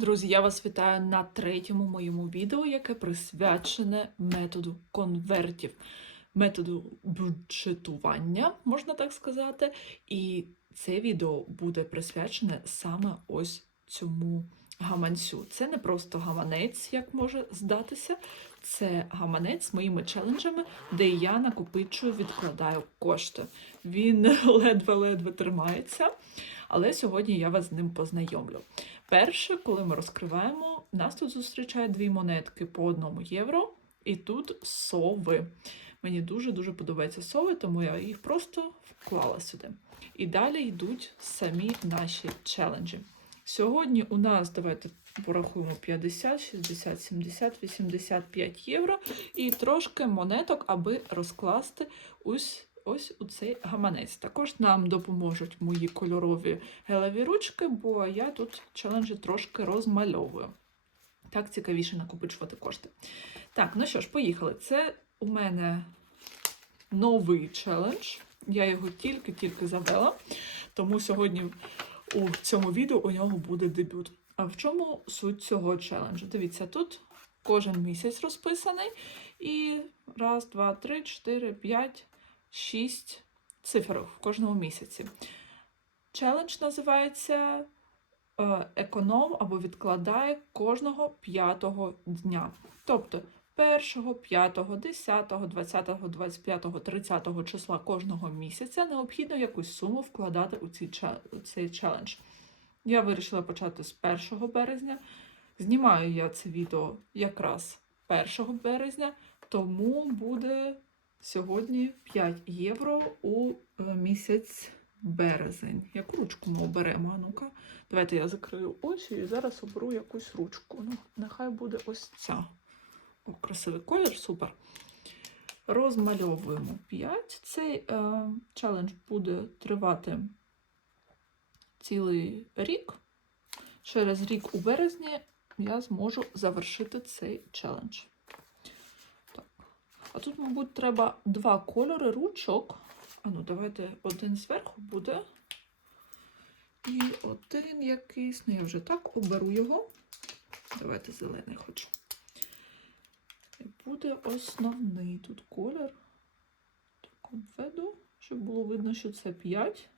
Друзі, я вас вітаю на третьому моєму відео, яке присвячене методу конвертів, методу бюджетування, можна так сказати. І це відео буде присвячене саме ось цьому гаманцю. Це не просто гаманець, як може здатися. Це гаманець з моїми челенджами, де я накопичую, відкладаю кошти. Він ледве-ледве тримається, але сьогодні я вас з ним познайомлю. Перше, коли ми розкриваємо, нас тут зустрічають дві монетки по одному євро, і тут сови. Мені дуже-дуже подобаються сови, тому я їх просто вклала сюди. І далі йдуть самі наші челенджі. Сьогодні у нас, давайте порахуємо 50, 60, 70, 85 євро і трошки монеток, аби розкласти ось, ось у цей гаманець. Також нам допоможуть мої кольорові гелеві ручки, бо я тут челенджі трошки розмальовую. Так цікавіше накопичувати кошти. Так, ну що ж, поїхали. Це у мене новий челендж. Я його тільки-тільки завела, тому сьогодні у цьому відео у нього буде дебют. А в чому суть цього челенджу? Дивіться, тут кожен місяць розписаний. І раз, два, три, чотири, п'ять, шість цифр в кожному місяці. Челендж називається е, економ або відкладає кожного п'ятого дня. Тобто 1, 5, 10, 20, 25, 30 числа кожного місяця необхідно якусь суму вкладати у цей челендж. Я вирішила почати з 1 березня. Знімаю я це відео якраз 1 березня, тому буде сьогодні 5 євро у е, місяць березень. Яку ручку ми оберемо? А ну-ка, давайте я закрию очі і зараз оберу якусь ручку. Ну, нехай буде ось ця. О, красивий колір, супер. Розмальовуємо 5. Цей е, челендж буде тривати цілий рік. Через рік у березні я зможу завершити цей челендж. А тут, мабуть, треба два кольори ручок. А ну, давайте один зверху буде. І один якийсь. Ну, я вже так оберу його. Давайте зелений хочу. І буде основний тут колір. Так, обведу, щоб було видно, що це 5.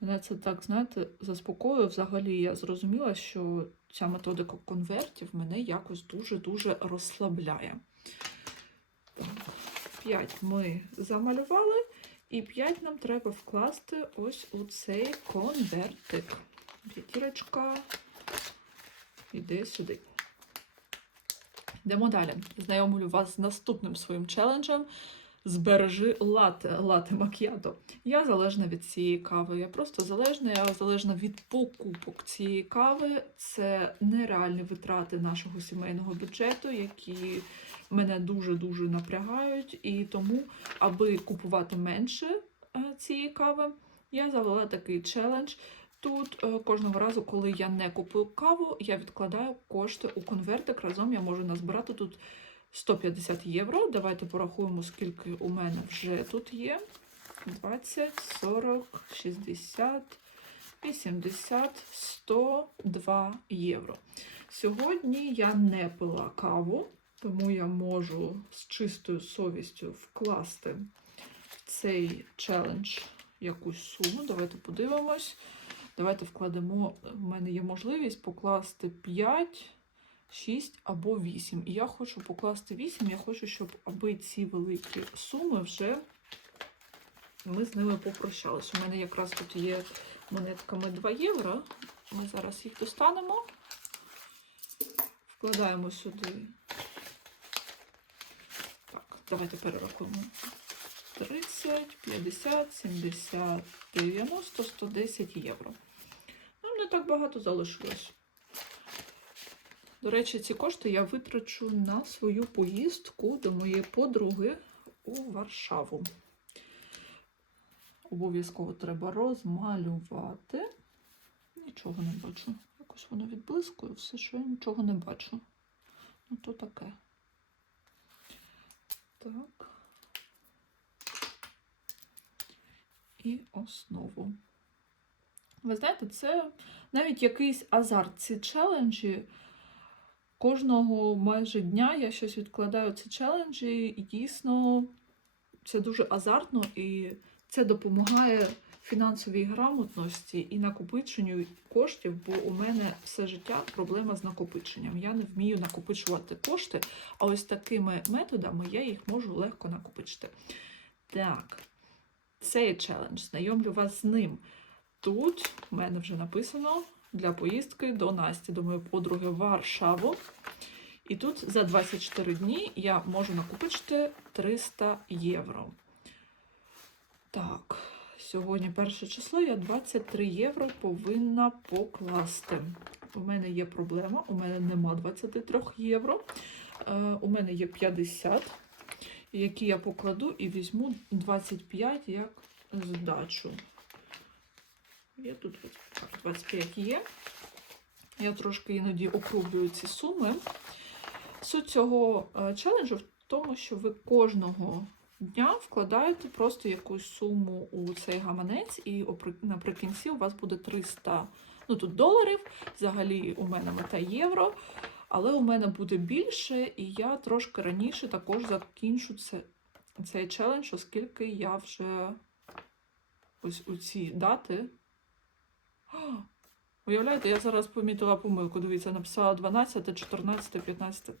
Мене це так, знаєте, заспокоює. Взагалі я зрозуміла, що ця методика конвертів мене якось дуже-дуже розслабляє. Так, 5 ми замалювали, і 5 нам треба вкласти ось у цей конвертик. П'ятірочка йде сюди. Йдемо далі. Знайомлю вас з наступним своїм челенджем. Збережи лате, лате макіато. Я залежна від цієї кави. Я просто залежна, я залежна від покупок цієї кави. Це нереальні витрати нашого сімейного бюджету, які мене дуже-дуже напрягають. І тому, аби купувати менше е, цієї кави, я завела такий челендж. Тут е, кожного разу, коли я не купую каву, я відкладаю кошти у конвертик. Разом я можу назбирати тут 150 євро. Давайте порахуємо, скільки у мене вже тут є. 20, 40, 60, 80, 102 євро. Сьогодні я не пила каву, тому я можу з чистою совістю вкласти в цей челендж якусь суму. Давайте подивимось. Давайте вкладемо. У мене є можливість покласти 5. 6 або 8. І я хочу покласти 8, я хочу, щоб аби ці великі суми вже ми з ними попрощалися. У мене якраз тут є монетками 2 євро. Ми зараз їх достанемо, вкладаємо сюди. Так, давайте перерахуємо. 30, 50, 70, 90, 110 євро. Ну, не так багато залишилось. До речі, ці кошти я витрачу на свою поїздку до моєї подруги у Варшаву. Обов'язково треба розмалювати. Нічого не бачу. Якось воно відблискує, все, що я нічого не бачу. Ну, то таке. Так. І основу. Ви знаєте, це навіть якийсь азарт. Ці челенджі. Кожного майже дня я щось відкладаю ці челенджі, і дійсно це дуже азартно і це допомагає фінансовій грамотності і накопиченню коштів, бо у мене все життя проблема з накопиченням. Я не вмію накопичувати кошти, а ось такими методами я їх можу легко накопичити. Так, цей челендж, знайомлю вас з ним. Тут в мене вже написано для поїздки до Насті, до моєї подруги в Варшаву. І тут за 24 дні я можу накопичити 300 євро. Так, сьогодні перше число, я 23 євро повинна покласти. У мене є проблема, у мене нема 23 євро. Е, у мене є 50, які я покладу і візьму 25 як здачу. Є тут так, 25 є. Я трошки іноді округлюю ці суми. Суть цього е, челенджу в тому, що ви кожного дня вкладаєте просто якусь суму у цей гаманець, і наприкінці у вас буде 300 ну тут доларів. Взагалі у мене мета євро, але у мене буде більше, і я трошки раніше також закінчу це, цей челендж, оскільки я вже ось у ці дати. Уявляєте, я зараз помітила помилку. Дивіться, написала 12, 14, 15.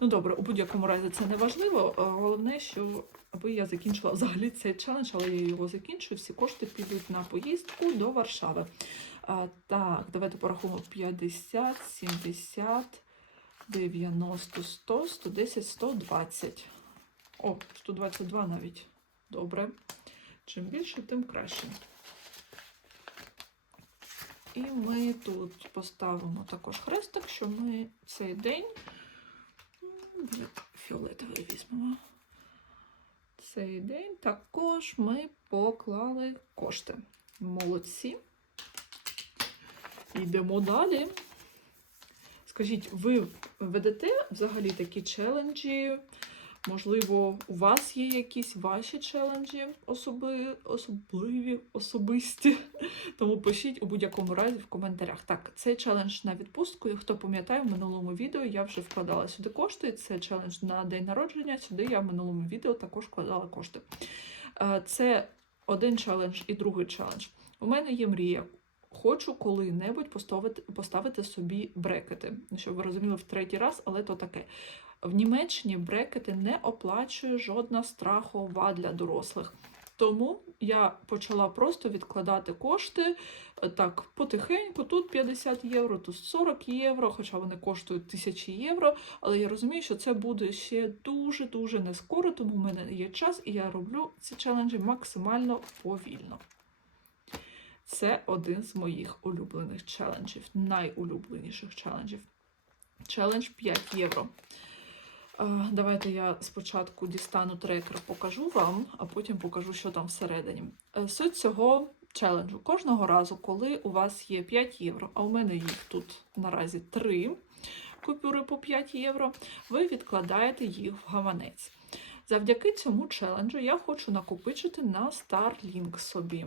Ну добре, у будь-якому разі це не важливо. Е, Головне, що аби я закінчила взагалі цей челендж, але я його закінчую. Всі кошти підуть на поїздку до Варшави. А, так, давайте порахуємо 50, 70, 90, 100, 110, 120. О, 122 навіть. Добре. Чим більше, тим краще. І ми тут поставимо також хрестик, що ми цей день фіолетовий візьмемо. Цей день також ми поклали кошти. Молодці. Йдемо далі. Скажіть, ви ведете взагалі такі челенджі? Можливо, у вас є якісь ваші челенджі особи, особливі, особисті? Тому пишіть у будь-якому разі в коментарях. Так, цей челендж на відпустку. І хто пам'ятає, в минулому відео я вже вкладала сюди кошти. Це челендж на день народження. Сюди я в минулому відео також вкладала кошти. Е, Це один челендж і другий челендж. У мене є мрія. Хочу коли-небудь поставити собі брекети. Щоб ви розуміли в третій раз, але то таке. В Німеччині брекети не оплачує жодна страхова для дорослих. Тому я почала просто відкладати кошти е, так потихеньку. Тут 50 євро, тут 40 євро, хоча вони коштують тисячі євро. Але я розумію, що це буде ще дуже-дуже не скоро, тому в мене є час, і я роблю ці челенджі максимально повільно. Це один з моїх улюблених челенджів, найулюбленіших челенджів. Челендж 5 євро. Давайте я спочатку дістану трекер, покажу вам, а потім покажу, що там всередині. Е, Суть цього челенджу. Кожного разу, коли у вас є 5 євро, а у мене їх тут наразі 3 купюри по 5 євро, ви відкладаєте їх в гаманець. Завдяки цьому челенджу я хочу накопичити на Starlink собі.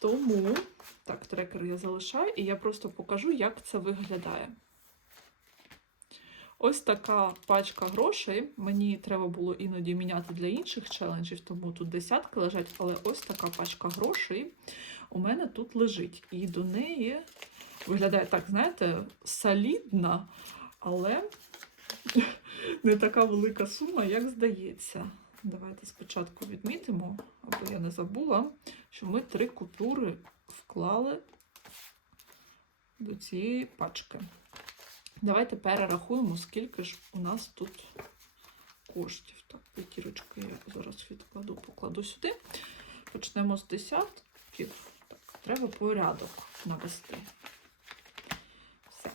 Тому, так, трекер я залишаю, і я просто покажу, як це виглядає. Ось така пачка грошей. Мені треба було іноді міняти для інших челенджів, тому тут десятки лежать, але ось така пачка грошей у мене тут лежить. І до неї виглядає так, знаєте, солідна, але не така велика сума, як здається. Давайте спочатку відмітимо, аби я не забула, що ми три купюри вклали до цієї пачки. Давайте перерахуємо, скільки ж у нас тут коштів. Так, п'ятірочку я зараз відкладу, покладу сюди. Почнемо з десятків. Так, треба порядок навести. Все.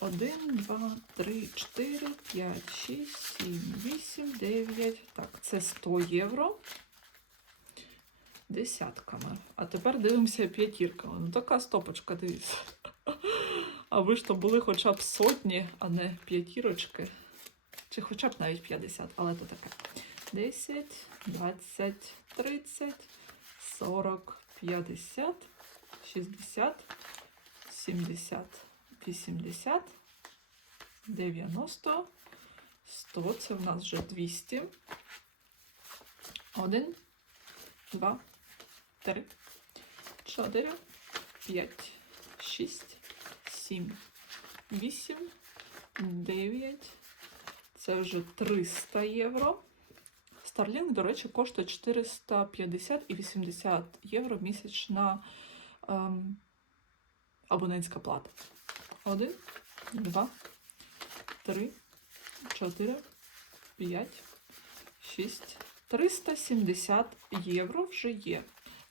Один, два, три, чотири, п'ять, шість, сім, вісім, дев'ять. Так, це 100 євро. Десятками. А тепер дивимося п'ятірками. Ну, така стопочка, дивіться. А ви ж то були хоча б сотні, а не п'ятірочки. Чи хоча б навіть 50, але то таке. 10, 20, 30, 40, 50, 60, 70, 80, 90, 100. Це в нас вже 200. 1, 2, 3, 4, 5, 6, 7, 8, 9. Це вже 300 євро. Starlink, до речі, коштує 450 і 80 євро місячна ем, абонентська плата. Один, два, три, чотири, п'ять, шість. 370 євро вже є.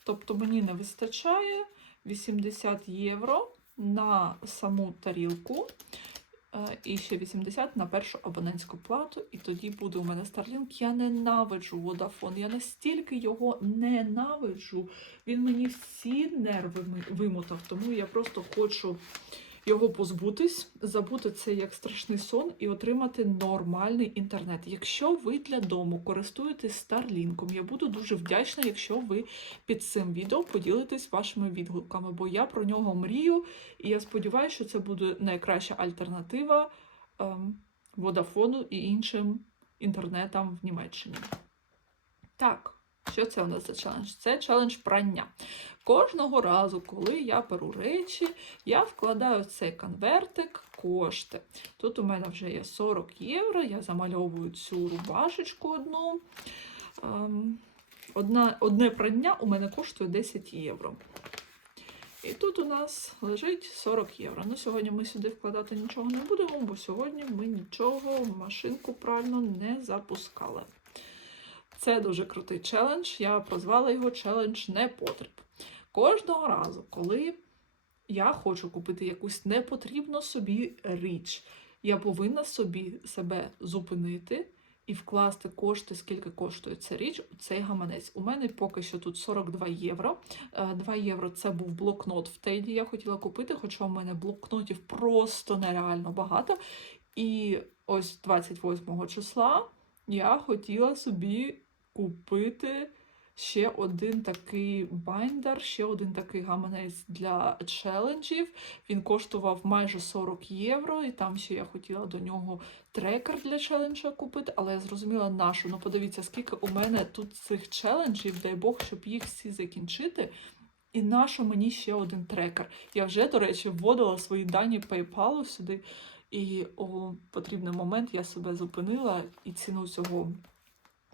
Тобто мені не вистачає 80 євро на саму тарілку. е, І ще 80 на першу абонентську плату, і тоді буде у мене Starlink. Я ненавиджу Vodafone, я настільки його ненавиджу. Він мені всі нерви вимотав, тому я просто хочу його позбутись, забути це як страшний сон і отримати нормальний інтернет. Якщо ви для дому користуєтесь Starlink, я буду дуже вдячна, якщо ви під цим відео поділитесь вашими відгуками, бо я про нього мрію, і я сподіваюся, що це буде найкраща альтернатива ем, Водафону і іншим інтернетам в Німеччині. Так, що це у нас за челендж? Це челендж прання. Кожного разу, коли я перу речі, я вкладаю в цей конвертик кошти. Тут у мене вже є 40 євро, я замальовую цю рубашечку одну. Ем, Одна, одне прання у мене коштує 10 євро. І тут у нас лежить 40 євро. Ну, сьогодні ми сюди вкладати нічого не будемо, бо сьогодні ми нічого в машинку пральну не запускали. Це дуже крутий челендж. Я прозвала його челендж непотріб. Кожного разу, коли я хочу купити якусь непотрібну собі річ, я повинна собі себе зупинити і вкласти кошти, скільки коштує ця річ у цей гаманець. У мене поки що тут 42 євро. Е, 2 євро це був блокнот в Теді. Я хотіла купити, хоча у мене блокнотів просто нереально багато. І ось 28 числа я хотіла собі купити ще один такий байндер, ще один такий гаманець для челенджів. Він коштував майже 40 євро, і там ще я хотіла до нього трекер для челенджа купити, але я зрозуміла нашу. Ну, подивіться, скільки у мене тут цих челенджів, дай Бог, щоб їх всі закінчити. І нащо мені ще один трекер? Я вже, до речі, вводила свої дані PayPal сюди, і у потрібний момент я себе зупинила і ціну цього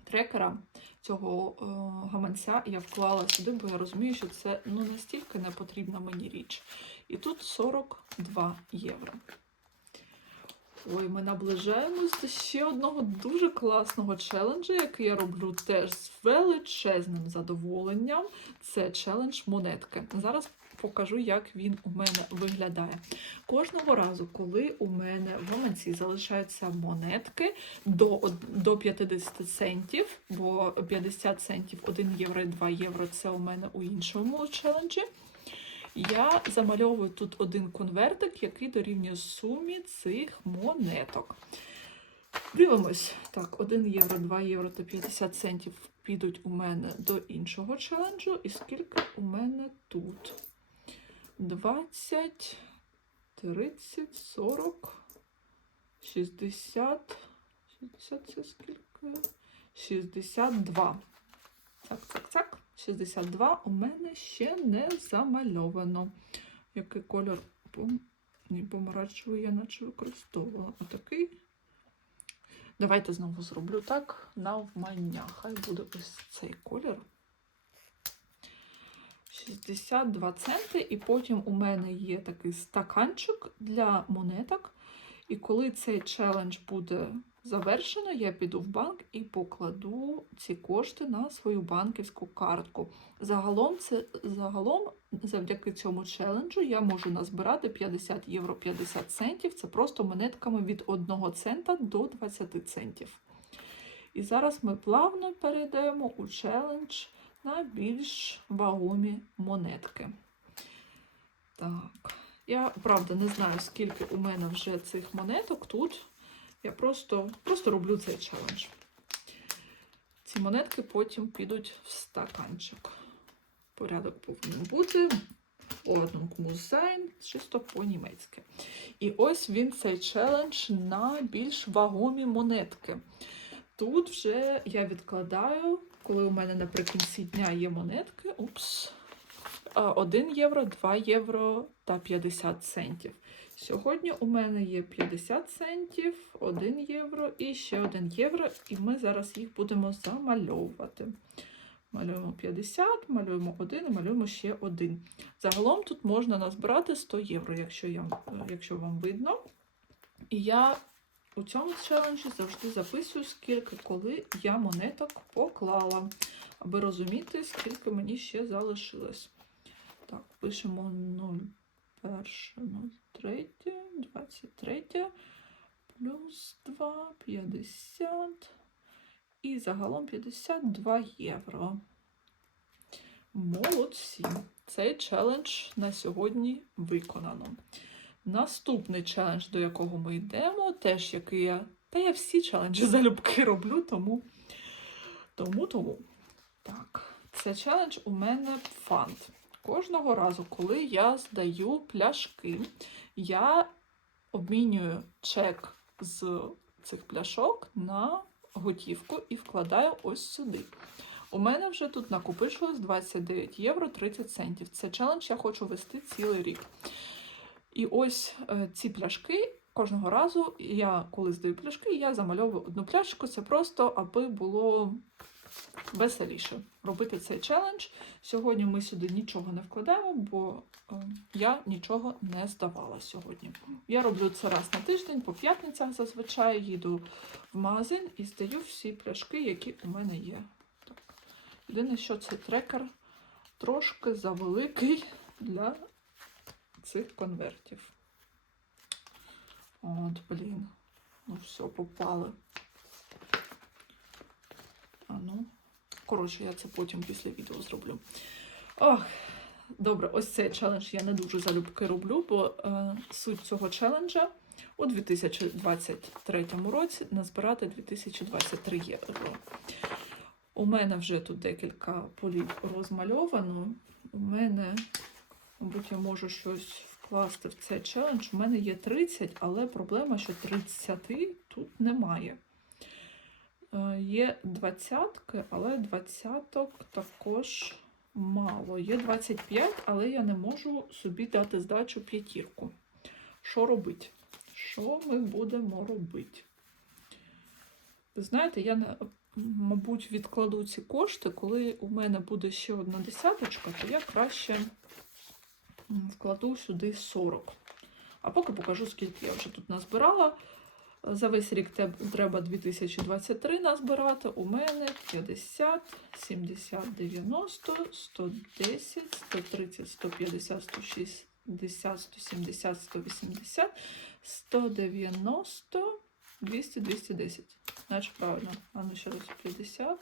трекера, цього е, гаманця я вклала сюди, бо я розумію, що це ну, настільки не потрібна мені річ. І тут 42 євро. Ой, ми наближаємось до ще одного дуже класного челенджа, який я роблю теж з величезним задоволенням. Це челендж монетки. Зараз покажу, як він у мене виглядає. Кожного разу, коли у мене в гаманці залишаються монетки до, до 50 центів, бо 50 центів 1 євро і 2 євро це у мене у іншому челенджі. Я замальовую тут один конвертик, який дорівнює сумі цих монеток. Дивимось. Так, 1 євро, 2 євро та 50 центів підуть у мене до іншого челенджу. І скільки у мене тут? 20, 30, 40, 60. 60 це скільки? 62. Так, так, так. 62 у мене ще не замальовано. Який кольор помаранчевий я наче використовувала. Отакий. Давайте знову зроблю так навмання. Хай буде ось цей колір. 62 центи, і потім у мене є такий стаканчик для монеток. І коли цей челендж буде завершено, я піду в банк і покладу ці кошти на свою банківську картку. Загалом, це, загалом, завдяки цьому челенджу, я можу назбирати 50 євро 50 центів. Це просто монетками від 1 цента до 20 центів. І зараз ми плавно перейдемо у челендж на більш вагомі монетки. Так. Я правда не знаю, скільки у мене вже цих монеток тут. Я просто, просто роблю цей челендж. Ці монетки потім підуть в стаканчик. порядок повинен бути. Ordnung чисто по-німецьки. І ось він цей челендж на більш вагомі монетки. Тут вже я відкладаю, коли у мене наприкінці дня є монетки. Упс. 1 євро, 2 євро та 50 центів. Сьогодні у мене є 50 центів, 1 євро і ще 1 євро, і ми зараз їх будемо замальовувати. Малюємо 50, малюємо 1 і малюємо ще 1. Загалом тут можна назбирати 100 євро, якщо, я, якщо вам видно. І я у цьому челенджі завжди записую, скільки коли я монеток поклала, аби розуміти, скільки мені ще залишилось. Так, пишемо 01, 03, 23, плюс 2, 50 і загалом 52 євро. Молодці! Цей челендж на сьогодні виконано. Наступний челендж, до якого ми йдемо, теж який я. Та я всі челенджі залюбки роблю, тому. Тому, тому. Так, це челендж у мене фант. Кожного разу, коли я здаю пляшки, я обмінюю чек з цих пляшок на готівку і вкладаю ось сюди. У мене вже тут накопичилось 29 євро 30 центів. Це челендж я хочу вести цілий рік. І ось е, ці пляшки кожного разу, я коли здаю пляшки, я замальовую одну пляшку. Це просто аби було веселіше робити цей челендж. Сьогодні ми сюди нічого не вкладаємо, бо е, я нічого не здавала сьогодні. Я роблю це раз на тиждень, по п'ятницях зазвичай їду в магазин і здаю всі пляшки, які у мене є. Так. Єдине, що цей трекер трошки завеликий для цих конвертів. От, блін. Ну все, попали. А ну. Коротше, я це потім після відео зроблю. Ох, добре, ось цей челендж я не дуже залюбки роблю, бо е, суть цього челенджа у 2023 році назбирати 2023 євро. У мене вже тут декілька полів розмальовано. У мене, мабуть, я можу щось вкласти в цей челендж. У мене є 30, але проблема, що 30 тут немає. Е, Є двадцятки, але двадцяток також мало. Є 25, але я не можу собі дати здачу п'ятірку. Що робити? Що ми будемо робити? Ви знаєте, я, мабуть, відкладу ці кошти, коли у мене буде ще одна десяточка, то я краще вкладу сюди 40. А поки покажу, скільки я вже тут назбирала. За весь рік треба 2023 назбирати. У мене 50, 70, 90, 110, 130, 150, 160, 170, 180, 190, 200, 210. Значить, правильно. А ну ще раз 50.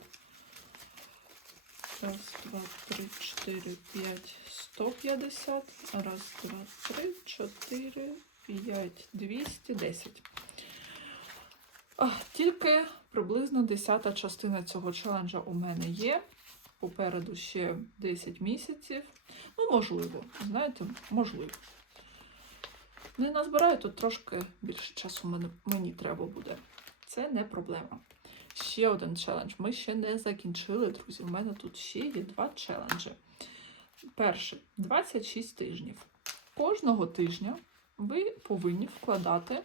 Раз, два, три, чотири, п'ять, 150. Раз, два, три, чотири, п'ять, 210. А, Тільки приблизно десята частина цього челенджа у мене є. Попереду ще 10 місяців. Ну, можливо, знаєте, можливо. Не назбираю, тут трошки більше часу мені треба буде. Це не проблема. Ще один челендж. Ми ще не закінчили, друзі. У мене тут ще є два челенджі. Перший 26 тижнів. Кожного тижня ви повинні вкладати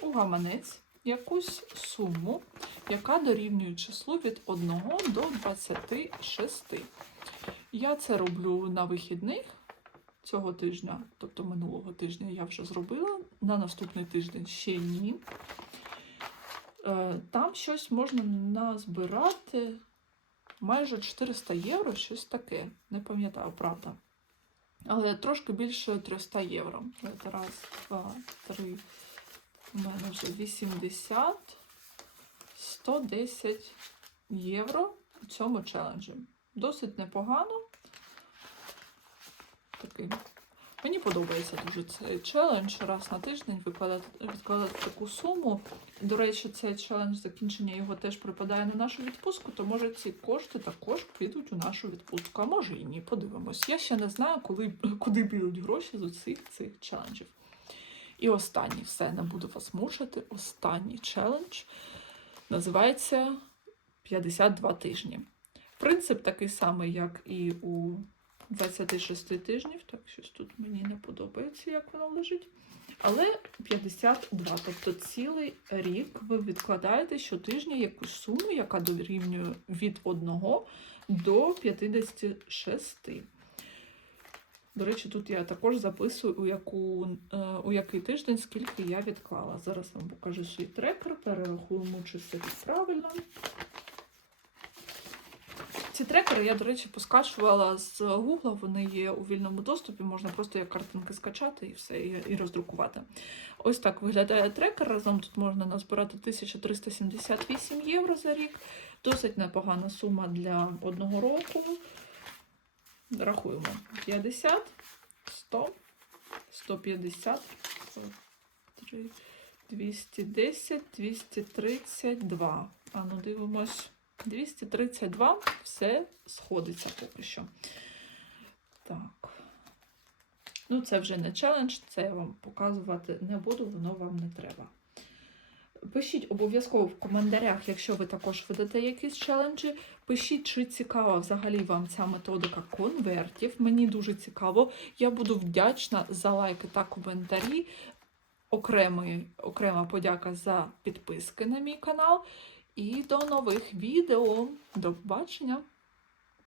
у гаманець якусь суму, яка дорівнює числу від 1 до 26. Я це роблю на вихідних цього тижня, тобто минулого тижня я вже зробила, на наступний тиждень ще ні. Е, Там щось можна назбирати майже 400 євро, щось таке. Не пам'ятаю, правда. Але трошки більше 300 євро. Це Раз, два, три. У мене вже 80, 110 євро у цьому челенджі. Досить непогано. Такий. Мені подобається дуже цей челендж раз на тиждень викладати, відкладати таку суму. До речі, цей челендж закінчення його теж припадає на нашу відпустку, то може ці кошти також підуть у нашу відпустку. А може і ні, подивимось. Я ще не знаю, коли, куди підуть гроші з усіх цих челенджів. І останній, все, не буду вас мучити. Останній челендж називається 52 тижні. Принцип такий самий, як і у 26 тижнів. Так, щось тут мені не подобається, як воно лежить. Але 52, тобто цілий рік ви відкладаєте щотижня якусь суму, яка дорівнює від 1 до 56. До речі, тут я також записую, у, яку, е, у який тиждень, скільки я відклала. Зараз вам покажу свій трекер, перерахуємо, чи все правильно. Ці трекери я, до речі, поскачувала з Google, вони є у вільному доступі, можна просто як картинки скачати і все, і, роздрукувати. Ось так виглядає трекер. Разом тут можна назбирати 1378 євро за рік. Досить непогана сума для одного року. Рахуємо 50, 100, 150, 43, 210, 232. А ну дивимось. 232, все сходиться поки що. Так. Ну, це вже не челендж, це я вам показувати не буду, воно вам не треба. Пишіть обов'язково в коментарях, якщо ви також ведете якісь челенджі. Пишіть, чи цікава взагалі вам ця методика конвертів. Мені дуже цікаво. Я буду вдячна за лайки та коментарі. Окремий, окрема подяка за підписки на мій канал. І до нових відео. До побачення!